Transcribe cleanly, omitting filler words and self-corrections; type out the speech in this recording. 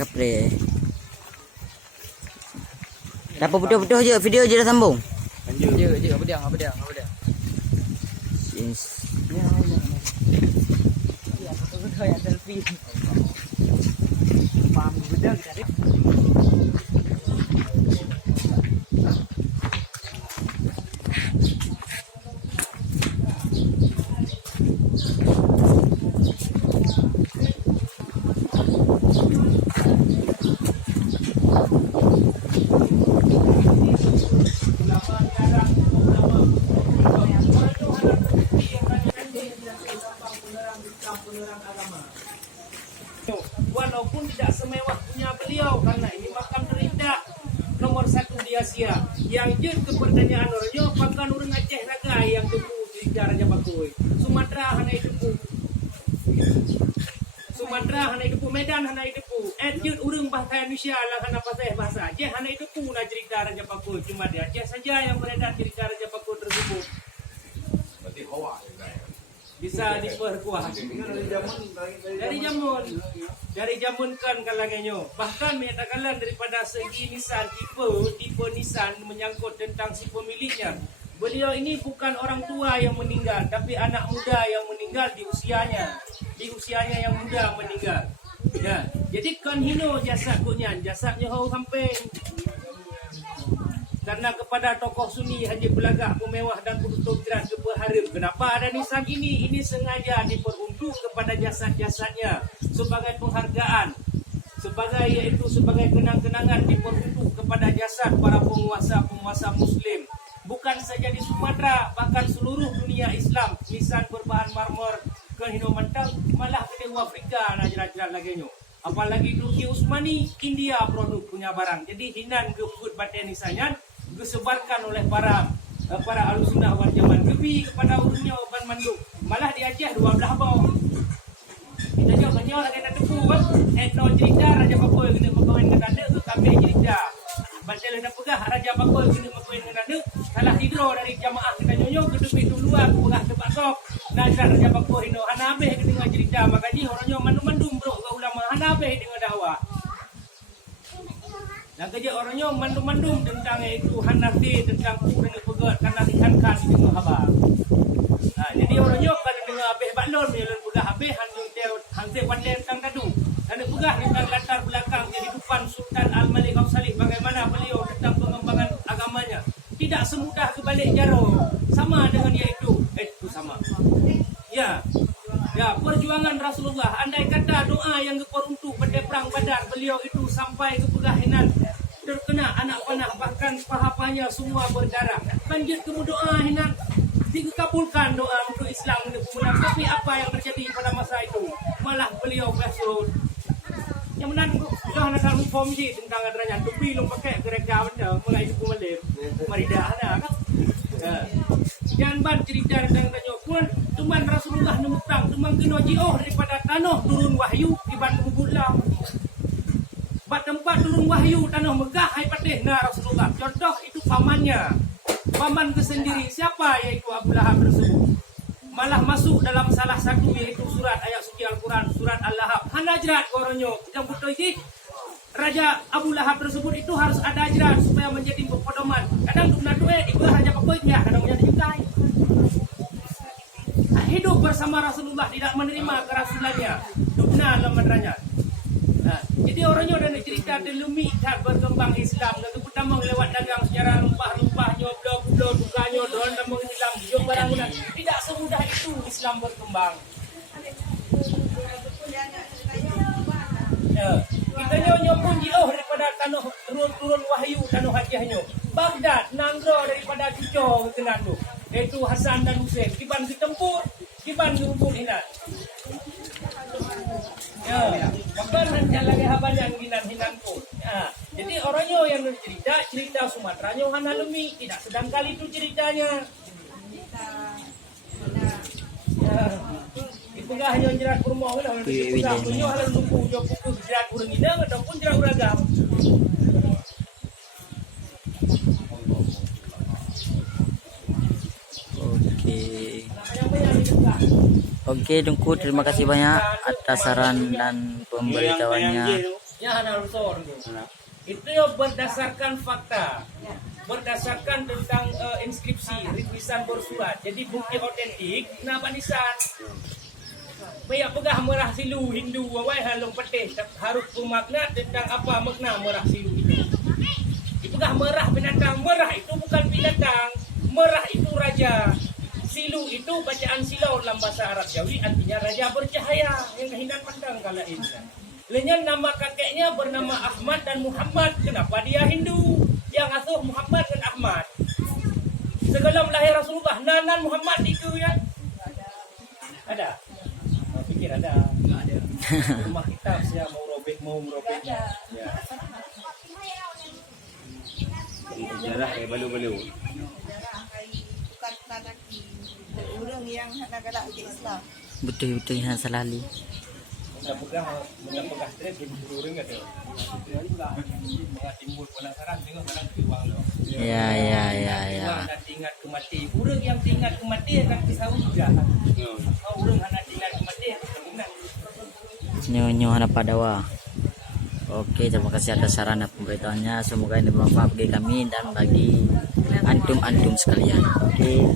kapre. Dapat betul-betul je video je dah sambung. Je apa dia? Yes. Ya, foto yang selfie. Pam bedak tadi. Walaupun tidak semewah punya beliau, karena ini makam terindah nomor 1 di Asia. Yang je ke pertanyaan orangnya, pakan orang Aceh naga yang depu cerita Raja Bakoi. Sumatera hanai depu. Medan hanai depu. Je orang bahasa Indonesia lah hana pasal bahasa. Je hanai depu nak cerita Raja Bakoi. Cuma dia Aceh saja yang beredar cerita Raja Bakoi tersebut. Berarti hawa Bisa diperkuat dari jamun kan kalangannya. Bahkan menyatakan daripada segi Nissan tipe Nissan menyangkut tentang si pemiliknya. Beliau ini bukan orang tua yang meninggal, tapi anak muda yang meninggal di usianya yang muda meninggal. Ya, jadi kan hino jasadnya hau sampai. Karena kepada tokoh Sunni Haji Belagak pemewah dan penutup jerat keberharap. Kenapa ada nisan ini? Ini sengaja diperuntuk kepada jasad-jasadnya sebagai penghargaan, sebagai kenang-kenangan diperuntuk kepada jasad para penguasa Muslim. Bukan saja di Sumatera, bahkan seluruh dunia Islam. Nisan berbahan marmor ke Hino Mantang, malah ke Afrika nak jerat-jerat lagi nyo. Apalagi Turki Utsmani, India produk punya barang. Jadi hinan gebut baten nisannya disebarkan oleh para Ahlussunnah wal Jamaah gebi kepada urusnya Oban Manduk. Malah di Aceh 12 bau. Kita jauh lagi tak tepu kan. No cerita Raja Bakoi kena berkahwin dengan anda tu kami cerita. Baca dah pegah Raja Bakoi kena berkahwin dengan anda. Salah tidur dari jamaah kita nyonyo ke debit dulu aku pegah tebak kok. Nazar Raja Bakoi no hanabe dengan cerita makanya orangnya mandum-mandum bro ke ulama hanabe dengan dakwah. Dan kerja orangnya mandum-mandum tentang itu Hanafi, tentang dengan pegat karena ikan-ikan di tengah khabar. Jadi orangnya kalau dengar habis baklon dia pegah habis hantar pandai tentang tadu. Dan dia pegah tentang latar belakang kehidupan Sultan Al-Malik Al-Salih, bagaimana beliau tentang pengembangan agamanya. Tidak semudah kebalik jaro. Sama dengan iaitu sama. Ya, perjuangan Rasulullah. Andai kata doa yang diperuntuk pada perang Badar beliau itu sampai ke pegahinan terkena anak panah, bahkan paha-pahanya semua berdarah. Lanjut ke doa hinan dikabulkan doa untuk Islam kemudian. Tapi apa yang terjadi pada masa itu? Malah beliau besok yang menang dah nak informasi tentang adanya tubi long pakai gereja benda mulai itu malam maridah ada kan. Jangan ban cerita tentang pun tuman Rasulullah nemutang tuman kena jioh daripada tanah turun wahyu di Bandung Bulan. Bak tempat turun wahyu tanah megah hai patih na Rasulullah. Contoh itu paman kesendiri siapa yaitu Abu Lahab tersebut. Malah masuk dalam salah satu yaitu surat ayat suci Al-Quran surat Al-Lahab. Hana jerat koronyo yang betul ini Raja Abu Lahab tersebut itu harus ada jerat supaya menjadi pedoman. Kadang dukna duit itu Raja Bakoi kadang menjadi jukai. Hidup bersama Rasulullah tidak menerima kerasulannya. Dukna lamanranya. Jadi orangnya ada cerita delumi tak berkembang Islam. Lalu pertama lewat dagang secara rempah-rempahnya, blok-blok dukanya, don tambang Islam, jom barang-barang. Tidak semudah itu Islam berkembang. Kita nyonya pun jauh daripada tanah turun wahyu tanah hajahnya. Baghdad, Nanggro daripada cucu kenan tu. Itu Hasan dan Husain. Kiban ditempur, kiban dirubut hinan. Bahkan lagi haban yang hinan pun. Jadi orangnya yang cerita Sumateranya hana lemi, tidak sedang kali itu ceritanya. Ipegah hanya jerat rumah lah. Ipegah punya hal lupu jerat urang hidang ataupun jerat uragam. Oke, Dengku, terima kasih banyak atas saran dan pemberitahuannya. Ya hana rusor tu. Itu yang berdasarkan fakta, berdasarkan tentang inskripsi, ripisan bersurat. Jadi bukti otentik, nak banisan. Bayak pegah merah silu Hindu, awai halong petih harus bermakna tentang apa makna merah silu itu. Pegah merah binatang, merah itu bukan binatang, merah itu raja. Silu itu bacaan silau dalam bahasa Arab Jawi, artinya raja bercahaya yang kehindan pandang kala ini. Lenyan nama kakeknya bernama Ahmad dan Muhammad. Kenapa dia Hindu? Yang asuh Muhammad dan Ahmad. Sebelum lahir Rasulullah, Nanan Muhammad itu ya. Ada? Saya pikir ada. Enggak ada. Rumah kitab saya mau merobeknya. Ya. Sejarah balu-balu. Bukan tanah orang yang nak galak ke Islam. Betul-betul yang selalu. Mula pegah stres di turun kata. Timbul penasaran tengok barang keluar tu. Ya. Nak ingat kematian. Orang yang ingat kematian akan kisah juga. Orang nak ingat kematian kemudian. Nyo hana padawa. Okey, terima kasih atas saran dan pemberitahuannya. Semoga ini bermanfaat bagi kami dan bagi antum sekalian. Okey.